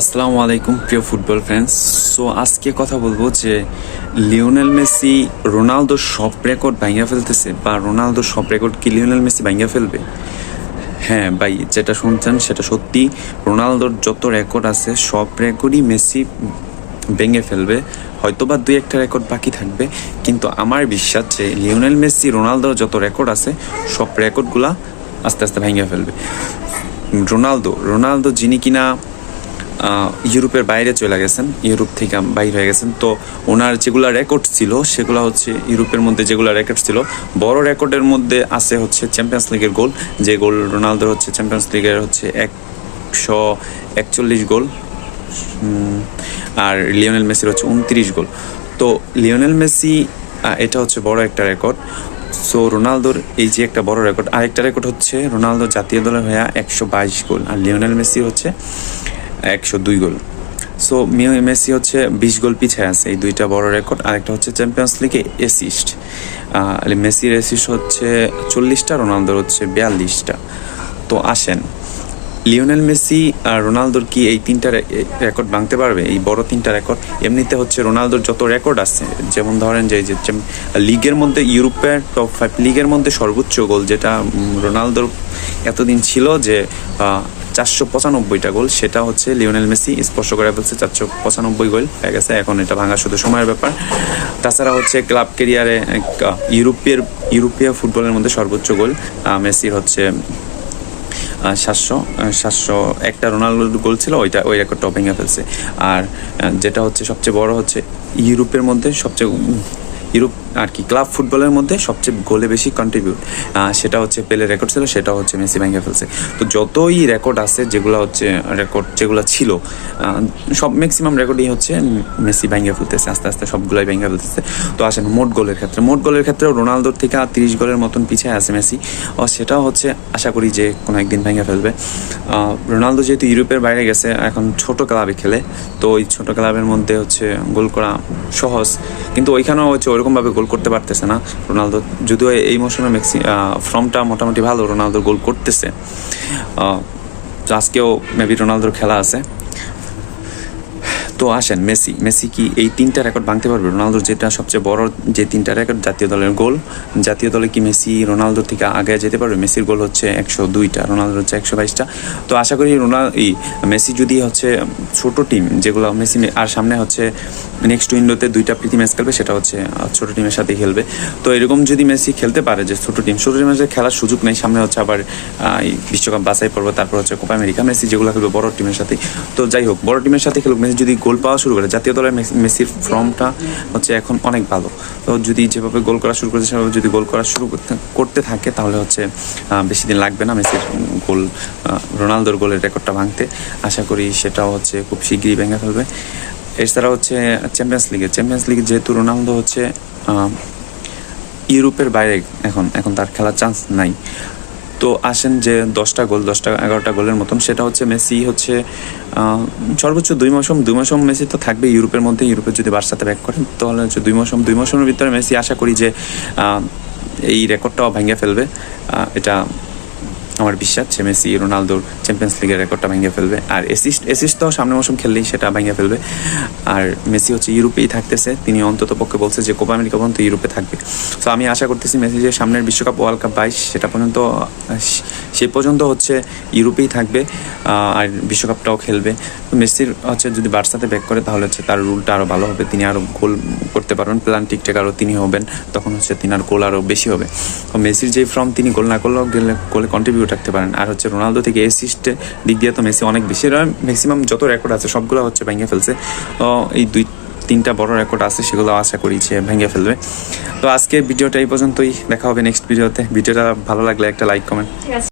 আসসালামু আলাইকুম প্রিয় ফুটবল ফ্রেন্ডস। সো আজকে কথা বলবো যে লিওনেল মেসি রোনালদোর সব রেকর্ড ভাঙিয়ে ফেলতেছে, বা রোনালদোর সব রেকর্ড কি লিওনেল মেসি ভাঙিয়ে ফেলবে? হ্যাঁ ভাই, যেটা শুনছেন সেটা সত্যি। রোনালদোর যত রেকর্ড আছে সব রেকর্ডই মেসি ভেঙে ফেলবে। হয়তোবা দুই একটা রেকর্ড বাকি থাকবে, কিন্তু আমার বিশ্বাস যে লিওনেল মেসি রোনালদোর যত রেকর্ড আছে সব রেকর্ডগুলা আস্তে আস্তে ভেঙে ফেলবে। রোনালদো যিনি কিনা ইউরোপের বাইরে চলে গেছেন, ইউরোপ থেকে বাইরে হয়ে গেছেন, তো ওনার যেগুলো রেকর্ড ছিল সেগুলো হচ্ছে ইউরোপের মধ্যে যেগুলো রেকর্ড ছিল, বড় রেকর্ডের মধ্যে আছে হচ্ছে চ্যাম্পিয়ন্স লিগের গোল। যে গোল রোনালদোর হচ্ছে চ্যাম্পিয়ন্স লিগের হচ্ছে 141 গোল, আর লিওনেল মেসির হচ্ছে 29 গোল। তো লিওনেল মেসি এটা হচ্ছে বড় একটা রেকর্ড। সো রোনালদোর এই যে একটা বড় রেকর্ড, আরেকটা রেকর্ড হচ্ছে রোনালদো জাতীয় দলের হয়ে 122 গোল, আর লিওনেল মেসি হচ্ছে 102 গোল। সো মেসি হচ্ছে 20 গোল পিছিয়ে আছে, এই দুইটা বড় রেকর্ড। আরেকটা হচ্ছে চ্যাম্পিয়ন্স লিগে অ্যাসিস্ট, মেসির অ্যাসিস্ট হচ্ছে 40টা, রোনালদোর হচ্ছে 42টা। তো আসেন, লিওনেল মেসি আর রোনালদোর কি এই তিনটা রেকর্ড ভাঙতে পারবে? এই বড় তিনটা রেকর্ড। এমনিতে হচ্ছে রোনালদোর যত রেকর্ড আছে, যেমন ধরেন যে লিগের মধ্যে, ইউরোপের টপ 5 লিগের মধ্যে সর্বোচ্চ গোল যেটা রোনালদোর এতদিন ছিল যে 495টা গোল, সেটা হচ্ছে লিওনেল মেসি স্পর্শ করে ফেলছে। 495 গোল হয়ে গেছে, এখন এটা ভাঙা শুধু সময়ের ব্যাপার। তাছাড়া হচ্ছে ক্লাব ক্যারিয়ারে ইউরোপীয় ফুটবলের মধ্যে সর্বোচ্চ গোল মেসির হচ্ছে 700 একটা রোনালদোর গোল ছিল, ওই রেকর্ডটাও ভেঙে ফেলছে। আর যেটা হচ্ছে সবচেয়ে বড় হচ্ছে ইউরোপের মধ্যে সবচেয়ে ইউরোপ আর কি ক্লাব ফুটবলের মধ্যে সবচেয়ে গোলে বেশি কন্ট্রিবিউট, সেটা হচ্ছে পেলের রেকর্ড ছিল, সেটা হচ্ছে মেসি ভেঙে ফেলছে। তো যতই রেকর্ড আছে যেগুলো হচ্ছে রেকর্ড যেগুলো ছিল, সব ম্যাক্সিমাম রেকর্ডই হচ্ছে মেসি ভেঙে ফেলতেছে, আস্তে আস্তে সবগুলোই ভেঙে ফেলতেছে। তো আসেন মোট গোলের ক্ষেত্রেও রোনালদোর থেকে 30 গোলের মতন পিছিয়ে আছে মেসি, ও সেটাও হচ্ছে আশা করি যে কোনো একদিন ভেঙে ফেলবে। রোনালদো যেহেতু ইউরোপের বাইরে গেছে, এখন ছোট ক্লাবে খেলে, তো ওই ছোট ক্লাবের মধ্যে হচ্ছে গোল করা সহজ, কিন্তু ওইখানেও হচ্ছে ওইরকমভাবে গোল করতে পারতেছে না রোনালদো। যদিও এই মৌসুমে ফর্মটা মোটামুটি ভালো, রোনালদোর গোল করতেছে। আজকেও মেবি রোনালদোর খেলা আছে। তো আসেন, মেসি কি এই তিনটা রেকর্ড ভাঙতে পারবে? রোনালদোর যেটা সবচেয়ে বড় যে তিনটা রেকর্ড, জাতীয় দলের গোল, জাতীয় দলে কি মেসি রোনালদোর থেকে আগে যেতে পারবে? মেসির গোল হচ্ছে 102টা, রোনালদোর হচ্ছে 122টা। তো আশা করি মেসি যদি হচ্ছে ছোট টিম যেগুলো মেসি, আর সামনে হচ্ছে নেক্সট উইন্ডোতে 2টা প্রীতি ম্যাচ খেলবে, সেটা হচ্ছে ছোট টিমের সাথে খেলবে। তো এরকম যদি মেসি খেলতে পারে, যে ছোট টিমের যে খেলার সুযোগ নেই, সামনে হচ্ছে আবার বিশ্বকাপ বাছাই পর্ব, তারপর হচ্ছে কোপা আমেরিকা, মেসি যেগুলো খেলবে বড় টিমের সাথে। তো যাই হোক, বড় টিমের সাথে খেলুক, মেসি যদি গোল পাওয়া শুরু করে, জাতীয় দলের মেসির ফর্মটা হচ্ছে এখন অনেক ভালো। তো যদি যেভাবে গোল করা শুরু করেছে সেভাবে যদি গোল করা শুরু করতে থাকে, তাহলে হচ্ছে বেশি দিন লাগবে না মেসির রোনালদোর গোলের রেকর্ডটা ভাঙতে। আশা করি সেটাও হচ্ছে খুব শীঘ্রই ভেঙে ফেলবে। এছাড়া হচ্ছে চ্যাম্পিয়ন্স লিগে যেহেতু রোনালদো হচ্ছে ইউরোপের বাইরে, এখন তার খেলার চান্স নাই। তো আসেন যে 10টা 11টা গোলের মতন, সেটা হচ্ছে মেসি হচ্ছে সর্বোচ্চ 2 মাসম মেসি তো থাকবে ইউরোপের মধ্যে। ইউরোপের যদি বার্সাতে ব্যাক করেন, তাহলে হচ্ছে 2 মাসের ভিতরে মেসি আশা করি যে এই রেকর্ডটাও ভেঙে ফেলবে। এটা আমার বিশ্বাস যে মেসি রোনালদোর চ্যাম্পিয়ন্স লিগের রেকর্ডটা ভেঙে ফেলবে। আর অ্যাসিস্ট তো সামনের মৌসুম খেললেই সেটা ভেঙে ফেলবে। আর মেসি হচ্ছে ইউরোপেই থাকতেছে, তিনি অন্তত পক্ষে বলছে যে কোপা আমেরিকা পর্যন্ত ইউরোপে থাকবে। তো আমি আশা করতেছি মেসি যে সামনের বিশ্বকাপ, ওয়ার্ল্ড কাপ 22, সেটা পর্যন্ত সে পর্যন্ত হচ্ছে ইউরোপেই থাকবে, আর বিশ্বকাপটাও খেলবে। তো মেসির হচ্ছে যদি বার্সাতে ব্যাক করে, তাহলে হচ্ছে তার রুলটা আরও ভালো হবে, তিনি আরও গোল করতে পারবেন, প্ল্যান ঠিকঠাক আরও তিনি হবেন, তখন হচ্ছে তিনার গোল আরও বেশি হবে। তো মেসির যে ফর্ম, তিনি গোল না করলেও গোলে কন্ট্রিবিউট রাখতে পারেন। আর হচ্ছে রোনালদো থেকে অ্যাসিস্টের দিক দিয়ে তো মেসি অনেক বেশি, ম্যাক্সিমাম যত রেকর্ড আছে সবগুলো হচ্ছে ভেঙে ফেলছে। তো এই 2-3টা বড় রেকর্ড আছে, সেগুলো আশা করি যে ভেঙে ফেলবে। তো আজকের ভিডিওটা এই পর্যন্তই, দেখা হবে নেক্সট ভিডিওতে। ভিডিওটা ভালো লাগলে একটা লাইক কমেন্ট।